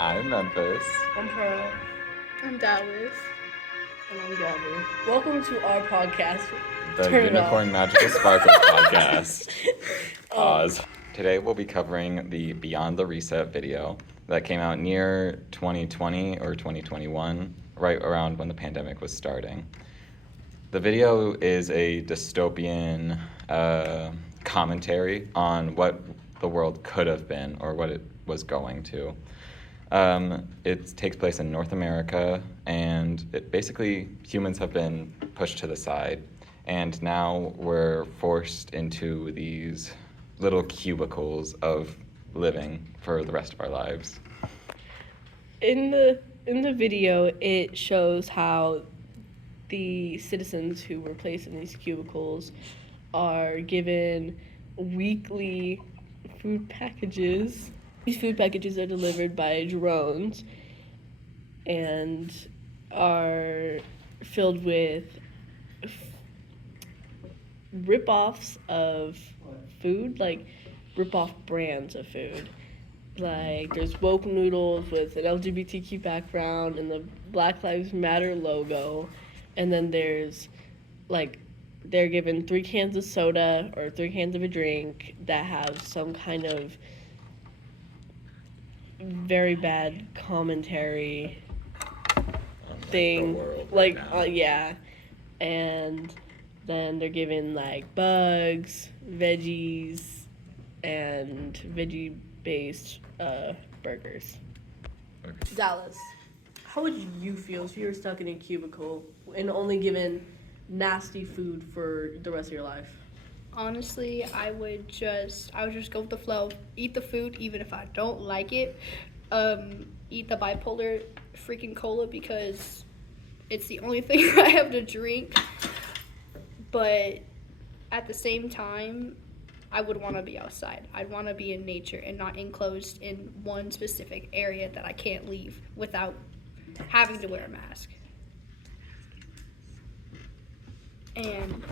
I'm Memphis. I'm Pearl. I'm Dallas. And I'm Gabby. Welcome to our podcast. The Turn it Unicorn off. Magical Sparkles podcast. Pause. Today we'll be covering the Beyond the Reset video that came out near 2020 or 2021, right around when the pandemic was starting. The video is a dystopian commentary on what the world could have been or what it was going to. It takes place in North America, and basically humans have been pushed to the side, and now we're forced into these little cubicles of living for the rest of our lives. In the video, it shows how the citizens who were placed in these cubicles are given weekly food packages. These food packages are delivered by drones and are filled with rip-offs of food, like rip-off brands of food. Like there's woke noodles with an LGBTQ background and the Black Lives Matter logo, and then there's like they're given 3 cans of soda or 3 cans of a drink that have some kind of very bad commentary thing, like yeah, and then they're given like bugs, veggies, and veggie-based burgers. Okay. Dallas, how would you feel if you were stuck in a cubicle and only given nasty food for the rest of your life? Honestly, I would just go with the flow. Eat the food even if I don't like it. Eat the bipolar freaking cola because it's the only thing I have to drink. But at the same time, I would want to be outside. I'd want to be in nature and not enclosed in one specific area that I can't leave without having to wear a mask. And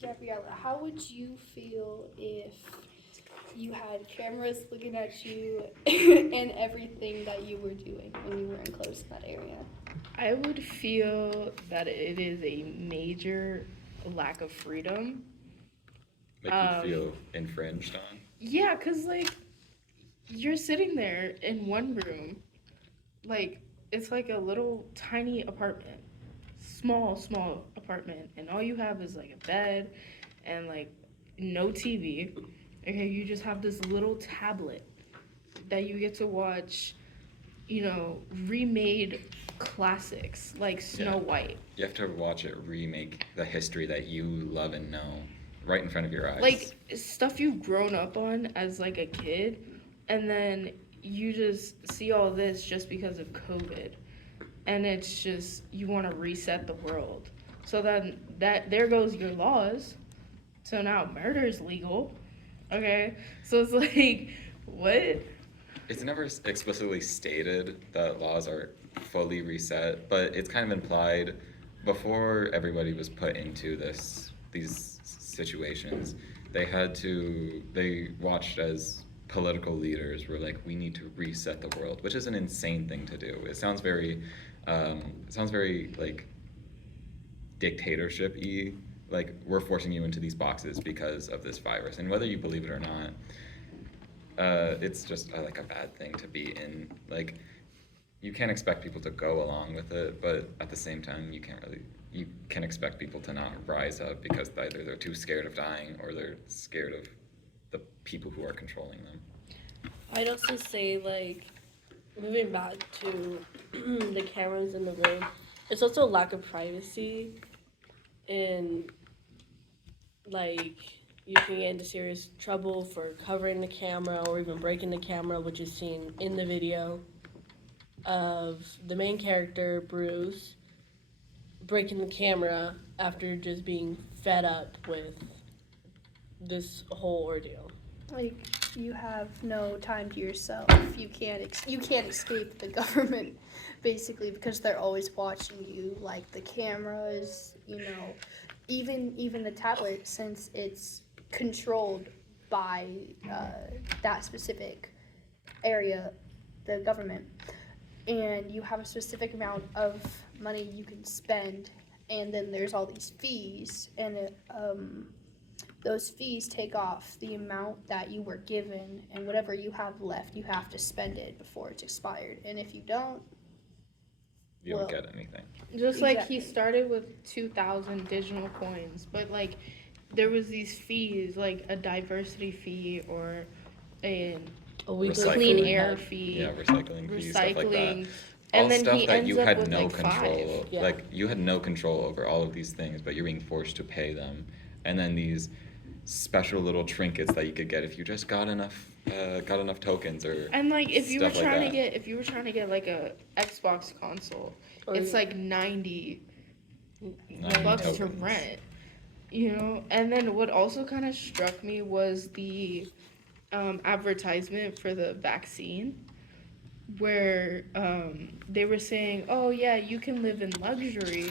Gabriella, how would you feel if you had cameras looking at you and everything that you were doing when you were enclosed in that area? I would feel that it is a major lack of freedom. Make you feel infringed on? Yeah, because, like, you're sitting there in one room. Like, it's like a little tiny apartment. Small apartment. And all you have is, like, a bed and, like, no TV. Okay, you just have this little tablet that you get to watch, remade classics like Snow White. You have to watch it remake the history that you love and know right in front of your eyes. Like stuff you've grown up on as like a kid, and then you just see all this just because of COVID. And it's just, you want to reset the world. So then there goes your laws. So now murder is legal. Okay? So it's like, what? It's never explicitly stated that laws are fully reset, but it's kind of implied before everybody was put into these situations. They watched as political leaders were like, we need to reset the world, which is an insane thing to do. It sounds very like dictatorship-y, like we're forcing you into these boxes because of this virus, and whether you believe it or not, it's just like a bad thing to be in. Like, you can't expect people to go along with it, but at the same time, you can expect people to not rise up because either they're too scared of dying or they're scared of the people who are controlling them. I'd also say, like, moving back to the cameras in the room, it's also a lack of privacy in, like, you can get into serious trouble for covering the camera or even breaking the camera, which is seen in the video of the main character, Bruce, breaking the camera after just being fed up with this whole ordeal. Like, you have no time to yourself. You can't escape the government, basically, because they're always watching you. Like the cameras, even the tablet, since it's controlled by that specific area, the government, and you have a specific amount of money you can spend, and then there's all these fees, and those fees take off the amount that you were given, and whatever you have left, you have to spend it before it's expired, and if you don't, You don't Well, get anything. Just like he Exactly. started with 2,000 digital coins, but like there was these fees, like a diversity fee or a A weekly Recycling. clean food air pack. fee, Yeah, recycling fees, stuff like that. recycling, All and then stuff he that ends you up had with no like control. 5. Yeah. Like you had no control over all of these things, but you're being forced to pay them. And then these special little trinkets that you could get if you just got enough tokens or And like if you were stuff like trying that. to get like a Xbox console, Or it's like 90 90 bucks to tokens. rent. You know, and then what also kind of struck me was the advertisement for the vaccine, where they were saying, "Oh yeah, you can live in luxury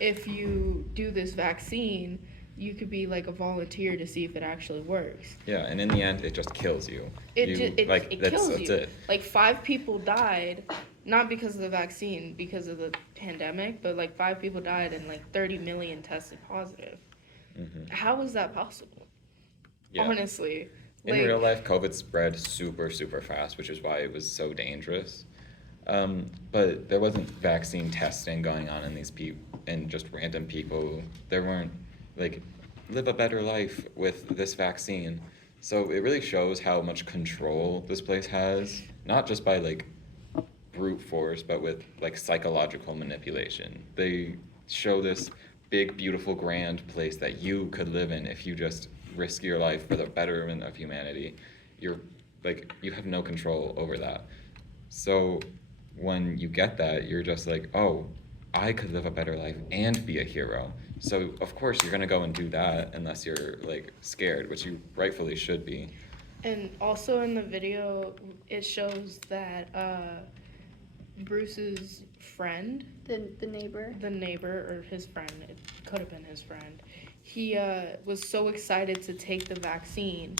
if you do this vaccine. You could be like a volunteer to see if it actually works." Yeah, and in the end, it just kills you. It You- ju- it, like it that's kills that's you. it. Like 5 people died, not because of the vaccine, because of the pandemic, but like 5 people died and like 30 million tested positive. Hmm. How is that possible? Yeah. Honestly, In like, real life, COVID spread super fast, which is why it was so dangerous. But there wasn't vaccine testing going on in these people and just random people. There weren't like live a better life with this vaccine. So it really shows how much control this place has, not just by like brute force, but with like psychological manipulation. They show this big, beautiful, grand place that you could live in if you just risk your life for the betterment of humanity. You're like, you have no control over that. So when you get that, you're just like, oh, I could live a better life and be a hero. So of course you're gonna go and do that unless you're like scared, which you rightfully should be. and also in the video, it shows that Bruce's friend, the neighbor. the neighbor or his friend, it could have been his friend, he was so excited to take the vaccine,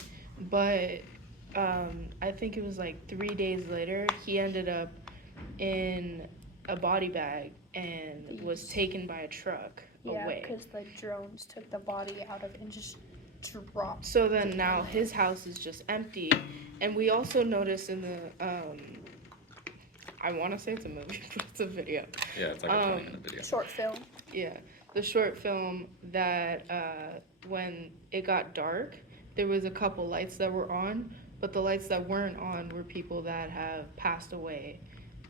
but I think it was like 3 days later, he ended up in a body bag and was taken by a truck Yeah, away. because the drones took the body out of it and just dropped. So then now his house is just empty, and we also noticed in the I want to say it's a movie, but it's a video. Yeah, it's like a 20-minute video. Short film. Yeah, the short film that when it got dark, there was a couple lights that were on, but the lights that weren't on were people that have passed away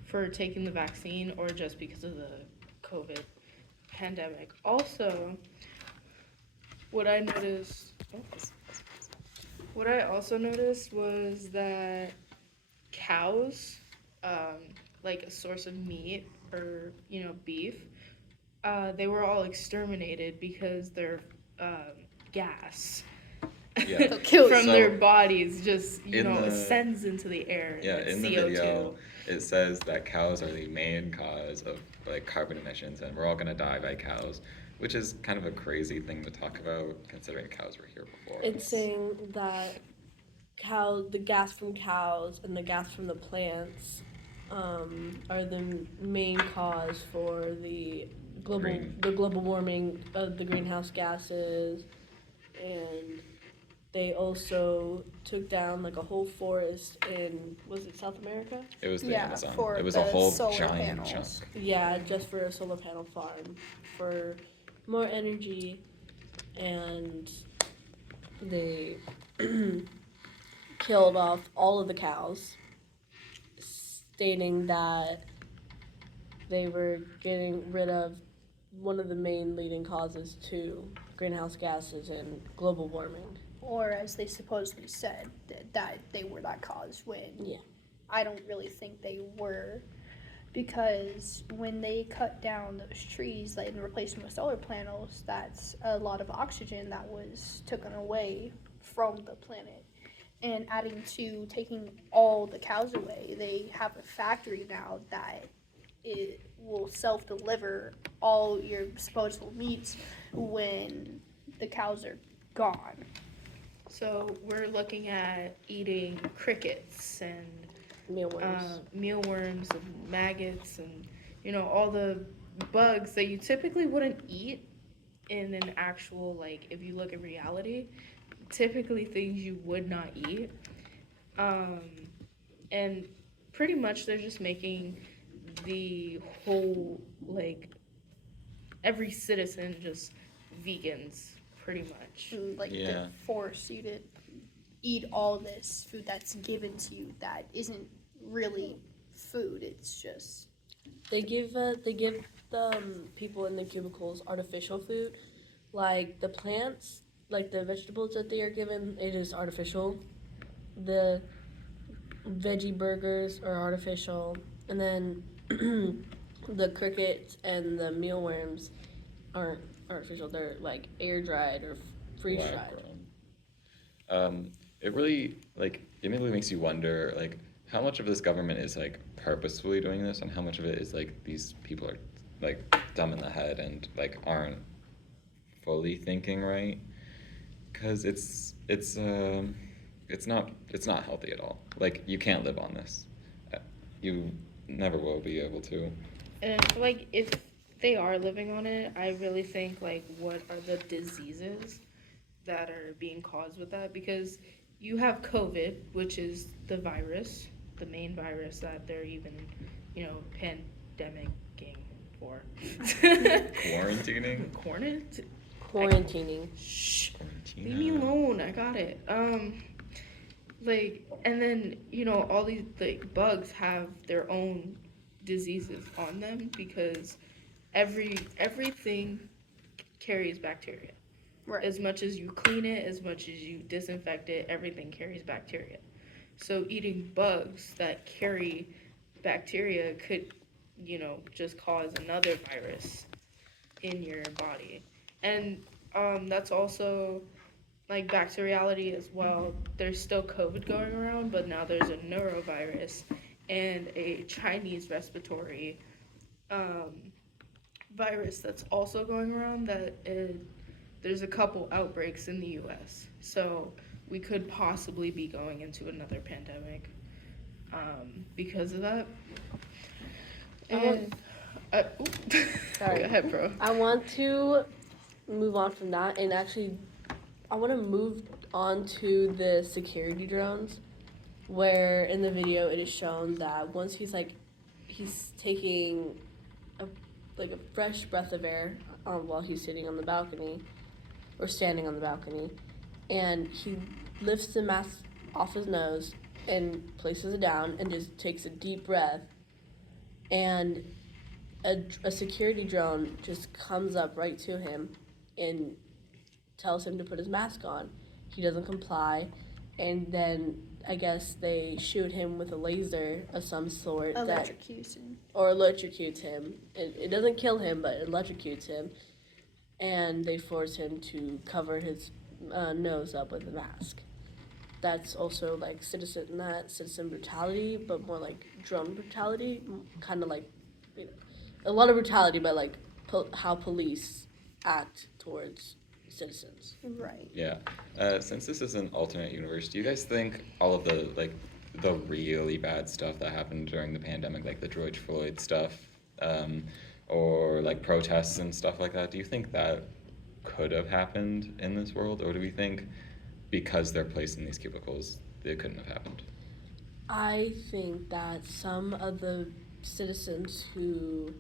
for taking the vaccine or just because of the COVID pandemic. Also, what I also noticed was that cows, like a source of meat or beef, they were all exterminated because their gas Yeah. They'll kill you. from their bodies just In the- ascends into the air. And Yeah, it's in the CO2. video, it says that cows are the main cause of like carbon emissions, and we're all gonna die by cows, which is kind of a crazy thing to talk about, considering cows were here before. It's saying that the gas from cows and the gas from the plants are the main cause for the global warming of the greenhouse gases, and they also took down like a whole forest in, was it South America? It was the Yeah, Amazon. for It was a the whole solar giant panels. chunk. Yeah, just for a solar panel farm for more energy, and they killed off all of the cows, stating that they were getting rid of one of the main leading causes to greenhouse gases and global warming. Or as they supposedly said, that they were that cause when Yeah. I don't really think they were, because when they cut down those trees and replaced them with solar panels, that's a lot of oxygen that was taken away from the planet. And adding to taking all the cows away, they have a factory now that it will self-deliver all your disposable meats when the cows are gone. So we're looking at eating crickets and Mealworms. mealworms and maggots and all the bugs that you typically wouldn't eat in an actual, like, if you look at reality, typically things you would not eat. Um, and pretty much they're just making the whole, like, every citizen just vegans, pretty much. Like Yeah. they force you to eat all this food that's given to you that isn't really food. It's just They give the people in the cubicles artificial food, like the plants, like the vegetables that they are given. It is artificial. The veggie burgers are artificial, and then the crickets and the mealworms aren't artificial. They're like air dried or freeze Lab dried. grown. It really immediately makes you wonder how much of this government is purposefully doing this, and how much of it is these people are dumb in the head and aren't fully thinking right, because it's not healthy at all. You can't live on this. You never will be able to. And if they are living on it, I really think what are the diseases that are being caused with that? Because you have COVID, which is the virus, the main virus that they're even, pandemicking for. Quarantining? Quarantining. Shh. Leave me alone. I got it. And then all these bugs have their own diseases on them because everything carries bacteria. right. As much as you clean it, as much as you disinfect it, everything carries bacteria. So eating bugs that carry bacteria could, just cause another virus in your body. And that's also back to reality as well. There's still COVID going around, but now there's a neurovirus and a Chinese respiratory virus that's also going around there's a couple outbreaks in the US. So we could possibly be going into another pandemic because of that. And Sorry. Go ahead, bro. I want to move on from that, and actually I want to move on to the security drones, where in the video it is shown that once he's taking a fresh breath of air while he's sitting on the balcony or standing on the balcony, and he lifts the mask off his nose and places it down and just takes a deep breath, and a security drone just comes up right to him and tells him to put his mask on. He doesn't comply, and then I guess they shoot him with a laser of some sort Electrocutes him. It doesn't kill him, but it electrocutes him, and they force him to cover his nose up with a mask. That's also not citizen brutality, but more like drone brutality, kind of a lot of brutality, but how police act towards citizens. Right. Yeah. Since this is an alternate universe, do you guys think all of the the really bad stuff that happened during the pandemic, like the George Floyd stuff, or protests and stuff like that, do you think that could have happened in this world, or do we think because they're placed in these cubicles, it couldn't have happened? I think that some of the citizens who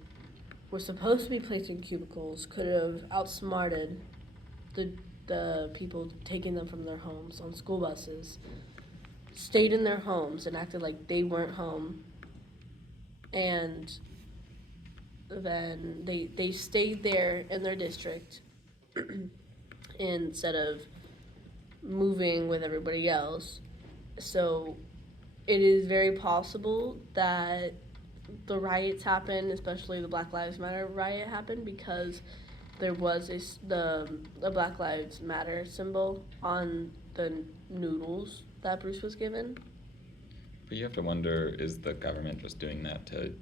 were supposed to be placed in cubicles could have outsmarted the people taking them from their homes on school buses, stayed in their homes and acted like they weren't home, and then they stayed there in their district instead of moving with everybody else. So it is very possible that the riots happened, especially the Black Lives Matter riot happened, because there was the Black Lives Matter symbol on the noodles that Bruce was given. But you have to wonder, is the government just doing that to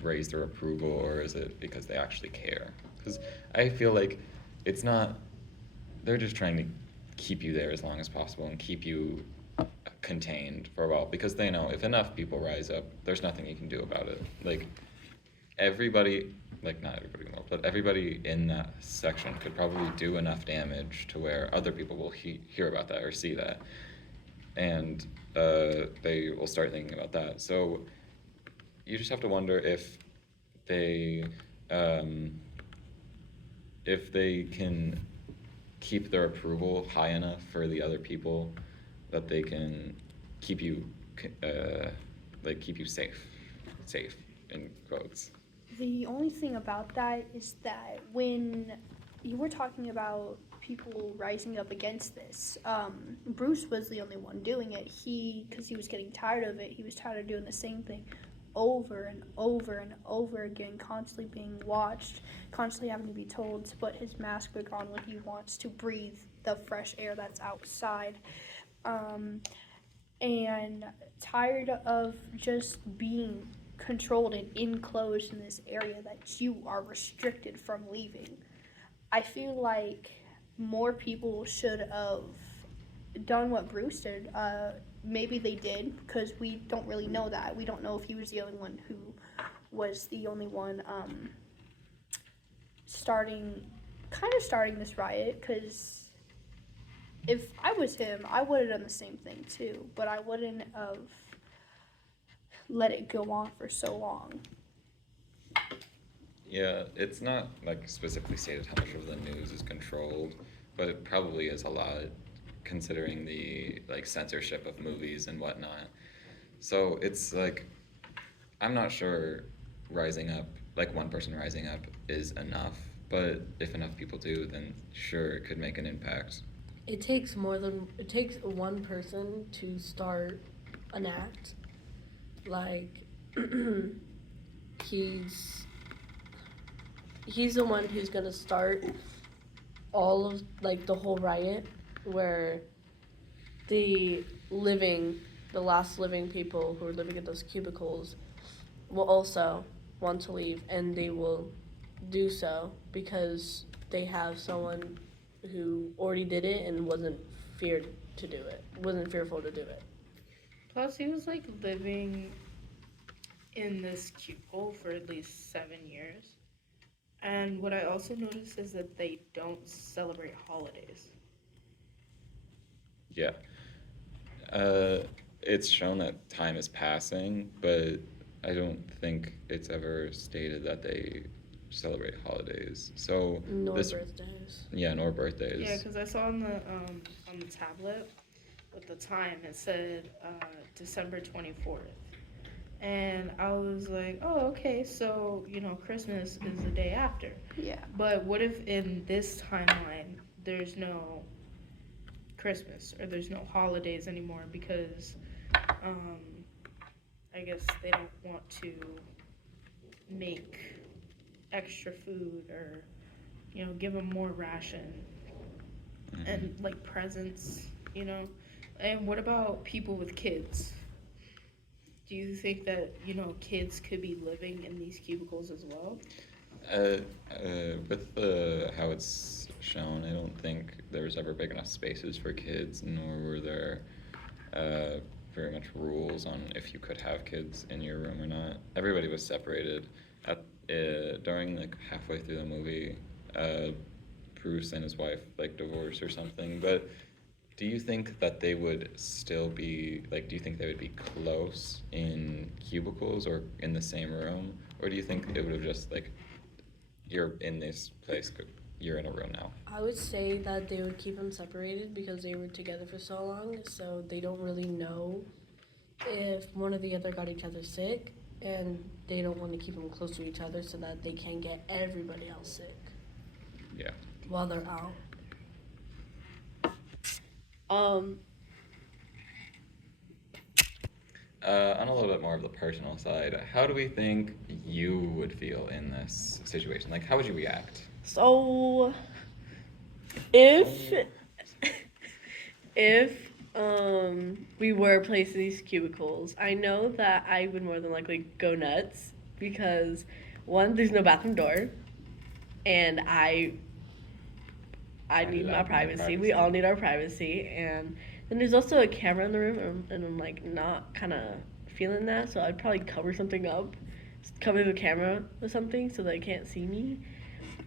raise their approval, or is it because they actually care? Because I feel like it's not, they're just trying to keep you there as long as possible and keep you contained for a while, because they know if enough people rise up, there's nothing you can do about it. Like everybody, like not everybody involved, but everybody in that section could probably do enough damage to where other people will hear about that or see that, and they will start thinking about that. So you just have to wonder they um, if they can keep their approval high enough for the other people that they can keep you keep you safe in quotes. The only thing about that is that when you were talking about people rising up against this, Bruce was the only one doing it. Because he was getting tired of it, he was tired of doing the same thing over and over and over again, constantly being watched, constantly having to be told to put his mask back on when he wants to breathe the fresh air that's outside. And tired of just being controlled and enclosed in this area that you are restricted from leaving. I feel like more people should have done what Bruce did. Maybe they did, because we don't really know that. We don't know if he was the only one who was the only one starting this riot, because if I was him, I would have done the same thing too, but I wouldn't have let it go on for so long. Yeah, it's not like specifically stated how much of the news is controlled, but it probably is a lot, considering the like censorship of movies and whatnot. So it's like, I'm not sure rising up, like one person rising up is enough, but if enough people do, then sure, it could make an impact. It takes one person to start an act. Like he's the one who's gonna start all of like the whole riot, where the last living people who are living in those cubicles will also want to leave, and they will do so because they have someone who already did it and wasn't fearful to do it. Plus, he was like living in this cubicle for at least 7 years. And what I also noticed is that they don't celebrate holidays. Yeah. It's shown that time is passing, but I don't think it's ever stated that they celebrate holidays. So Nor birthdays. Yeah, nor birthdays. Yeah, because I saw on the tablet with the time, it said December 24th. And I was like, oh, okay, so, Christmas is the day after. Yeah. But what if in this timeline there's no Christmas or there's no holidays anymore because I guess they don't want to make extra food or, give them more ration and like presents, And what about people with kids? Do you think that, kids could be living in these cubicles as well? With how it's shown, I don't think there was ever big enough spaces for kids, nor were there very much rules on if you could have kids in your room or not. Everybody was separated. During like halfway through the movie, Bruce and his wife like divorced or something, but do you think that they would still be, like, do you think they would be close in cubicles or in the same room? Or do you think it would have just, like, you're in this place, you're in a room now? I would say that they would keep them separated because they were together for so long, so they don't really know if one or the other got each other sick, and they don't want to keep them close to each other so that they can get everybody else sick. Yeah. While they're out. On a little bit more of the personal side, how do we think you would feel in this situation? Like, how would you react? So, if we were placed in these cubicles, I know that I would more than likely go nuts because, one, there's no bathroom door, and I I need love my my privacy. We privacy. all need our privacy, and then there's also a camera in the room, and I'm like not kind of feeling that, so I'd probably cover something up, cover the camera with something so they can't see me.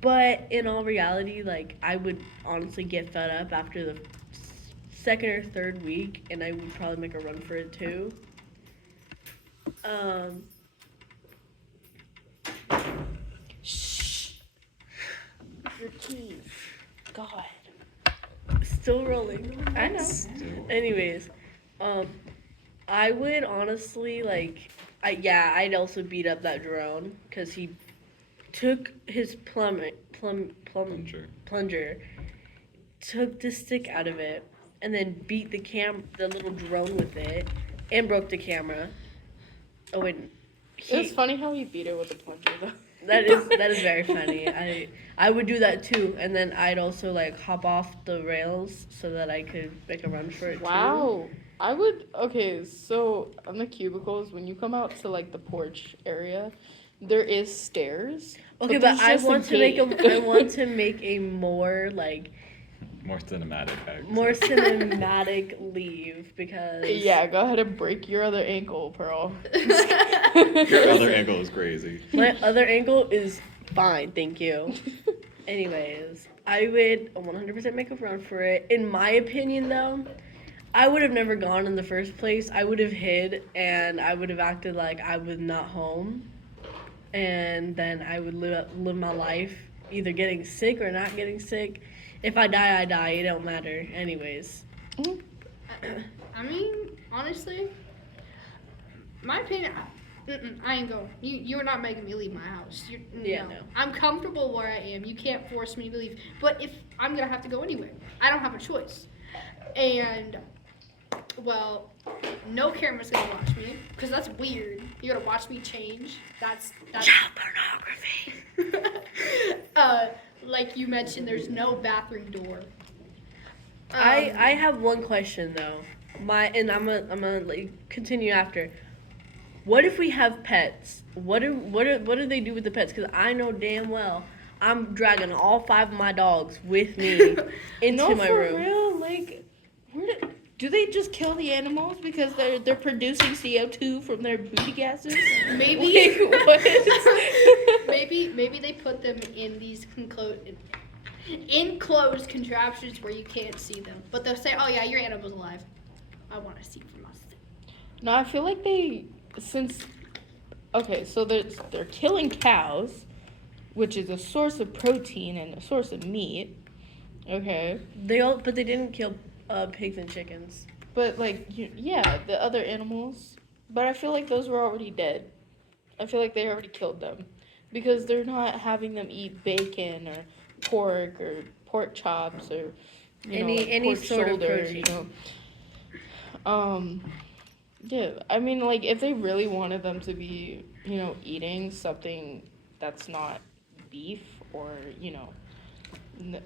But in all reality, like I would honestly get fed up after the second or third week, and I would probably make a run for it too. Um, shh, your keys. God, still rolling. I know. Still. Anyways, um, I would honestly like, I'd also beat up that drone because he took his Plunger. plunger, took the stick out of it, and then beat the little drone with it, and broke the camera. Oh wait, It's funny how he beat it with a plunger though. that is very funny. I would do that too, and then I'd also like hop off the rails so that I could make a run for it too. Wow. I would okay, so on the cubicles, when you come out to like the porch area, there is stairs. Okay, but there's I just want to gate. I want to make a more like More cinematic. Exit. more cinematic leave because Yeah, go ahead and break your other ankle, Pearl. Your other angle is crazy. my other ankle is fine, thank you. Anyways, I would 100% make a run for it. In my opinion, though, I would have never gone in the first place. I would have hid and I would have acted like I was not home. And then I would live my life either getting sick or not getting sick. If I die, I die. It don't matter. Anyways. I mean, honestly, my opinion, I ain't going. You're not making me leave my house. Yeah, no. I'm comfortable where I am. You can't force me to leave. But if I'm gonna have to go anyway, I don't have a choice. And well, no camera's gonna watch me because that's weird. You're gonna watch me change. That's Child pornography. like you mentioned, there's no bathroom door. I have one question though. I'm gonna like continue after. What if we have pets? What do they do with the pets? Because I know damn well I'm dragging all 5 of my dogs with me into No, my for room. real, like, do they just kill the animals because they're producing CO2 from their booty gases? Maybe. Like, what? maybe they put them in these enclosed contraptions where you can't see them. But they'll say, "Oh yeah, your animal's alive. I want to see for myself." No, I feel like so they're killing cows, which is a source of protein and a source of meat. Okay, But they didn't kill pigs and chickens. but like the other animals, but I feel like those were already dead. I feel like they already killed them because they're not having them eat bacon or pork chops or Any pork sort of shoulder, protein. Yeah, I mean, like, if they really wanted them to be, eating something that's not beef or,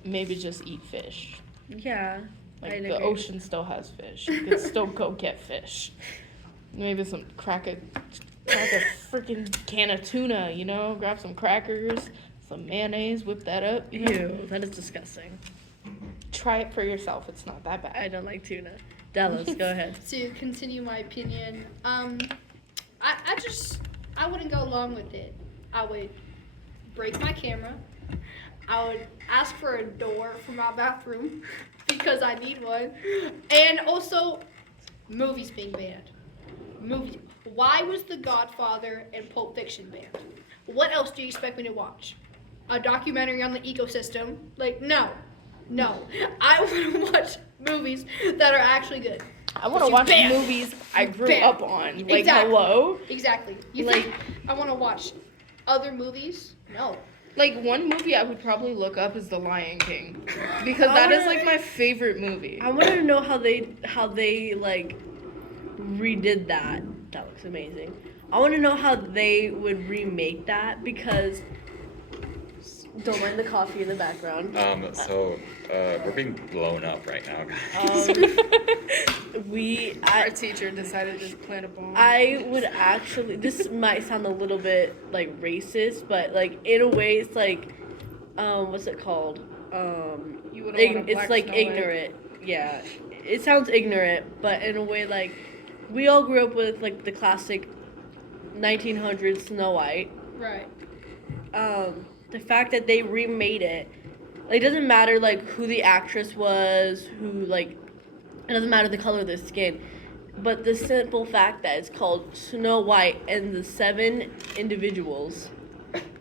maybe just eat fish. Yeah. Like, I'd the agree. ocean still has fish. You could still go get fish. Maybe crack a freaking can of tuna, grab some crackers, some mayonnaise, whip that up. Ew, that is disgusting. Try it for yourself. It's not that bad. I don't like tuna. Dallas, go ahead. To continue my opinion, I wouldn't go along with it. I would break my camera. I would ask for a door for my bathroom because I need one. And also, movies being banned. Movies. Why was The Godfather and Pulp Fiction banned? What else do you expect me to watch? A documentary on the ecosystem? Like, no. I want to watch movies that are actually good. I want to watch movies I grew up on. Like, Exactly. hello? Exactly. You think I want to watch other movies? No. Like, one movie I would probably look up is The Lion King. Because that is, like, my favorite movie. I want to know how they like redid that. That looks amazing. I want to know how they would remake that because don't mind the coffee in the background. So we're being blown up right now, guys. Our teacher decided to plant a bomb. I would actually. This might sound a little bit like racist, but like in a way, it's like, what's it called? You wouldn't want a it's black like Snow White. ignorant. Yeah, it sounds ignorant, but in a way, like we all grew up with like the classic 1900s Snow White. Right. The fact that they remade it, like, it doesn't matter like who the actress was, who like, it doesn't matter the color of their skin, but the simple fact that it's called Snow White and the 7 individuals,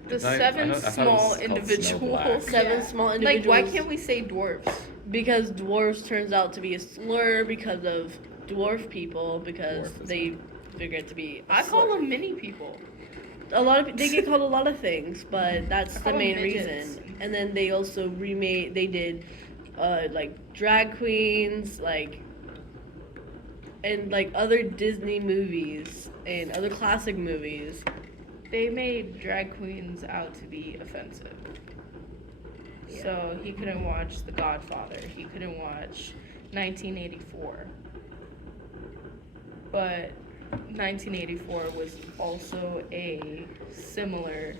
The It's not- I 7 thought it was small called Snow individuals. Black. 7 Yeah. small Like, individuals. why can't we say dwarfs? Because dwarves turns out to be a slur because of dwarf people, because Dwarfism. they figure it to be a I call slur. them mini people. A lot of they get called a lot of things, but that's I the call them main midgets. reason. And then they also they did like drag queens, like, and like other Disney movies and other classic movies. They made drag queens out to be offensive. Yeah. So he couldn't watch The Godfather. He couldn't watch 1984. But 1984 was also a similar.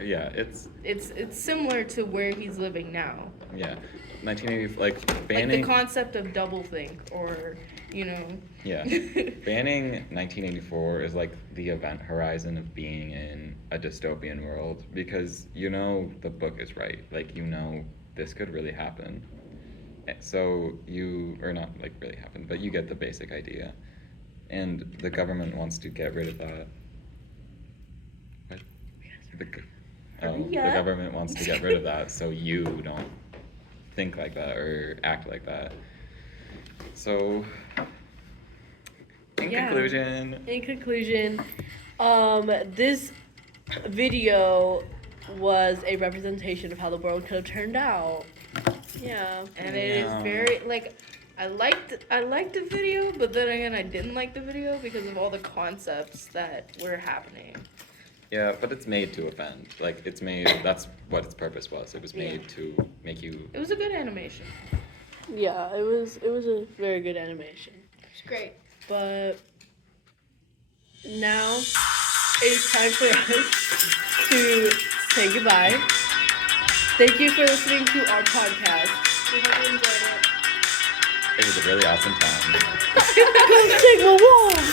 Yeah, it's It's similar to where he's living now. yeah, 1980 like Like banning. the concept of doublethink, or Yeah, banning 1984 is like the event horizon of being in a dystopian world, because the book is right. Like, this could really happen. So or not like really happen, but you get the basic idea. And the government wants to get rid of that. What? The Hurry up. government wants to get rid of that, so you don't think like that or act like that. So, in Yeah. conclusion, In conclusion, this video was a representation of how the world could have turned out. Yeah. and it is Yeah. very like I liked the video, but then again I didn't like the video because of all the concepts that were happening. yeah, but it's made to offend. Like, that's what its purpose was. It was made to make you. It was a good animation. Yeah, it was a very good animation. It's great. But now it's time for us to say goodbye. Thank you for listening to our podcast. We hope you enjoyed it. It was a really awesome time. Go Sigma Wolves!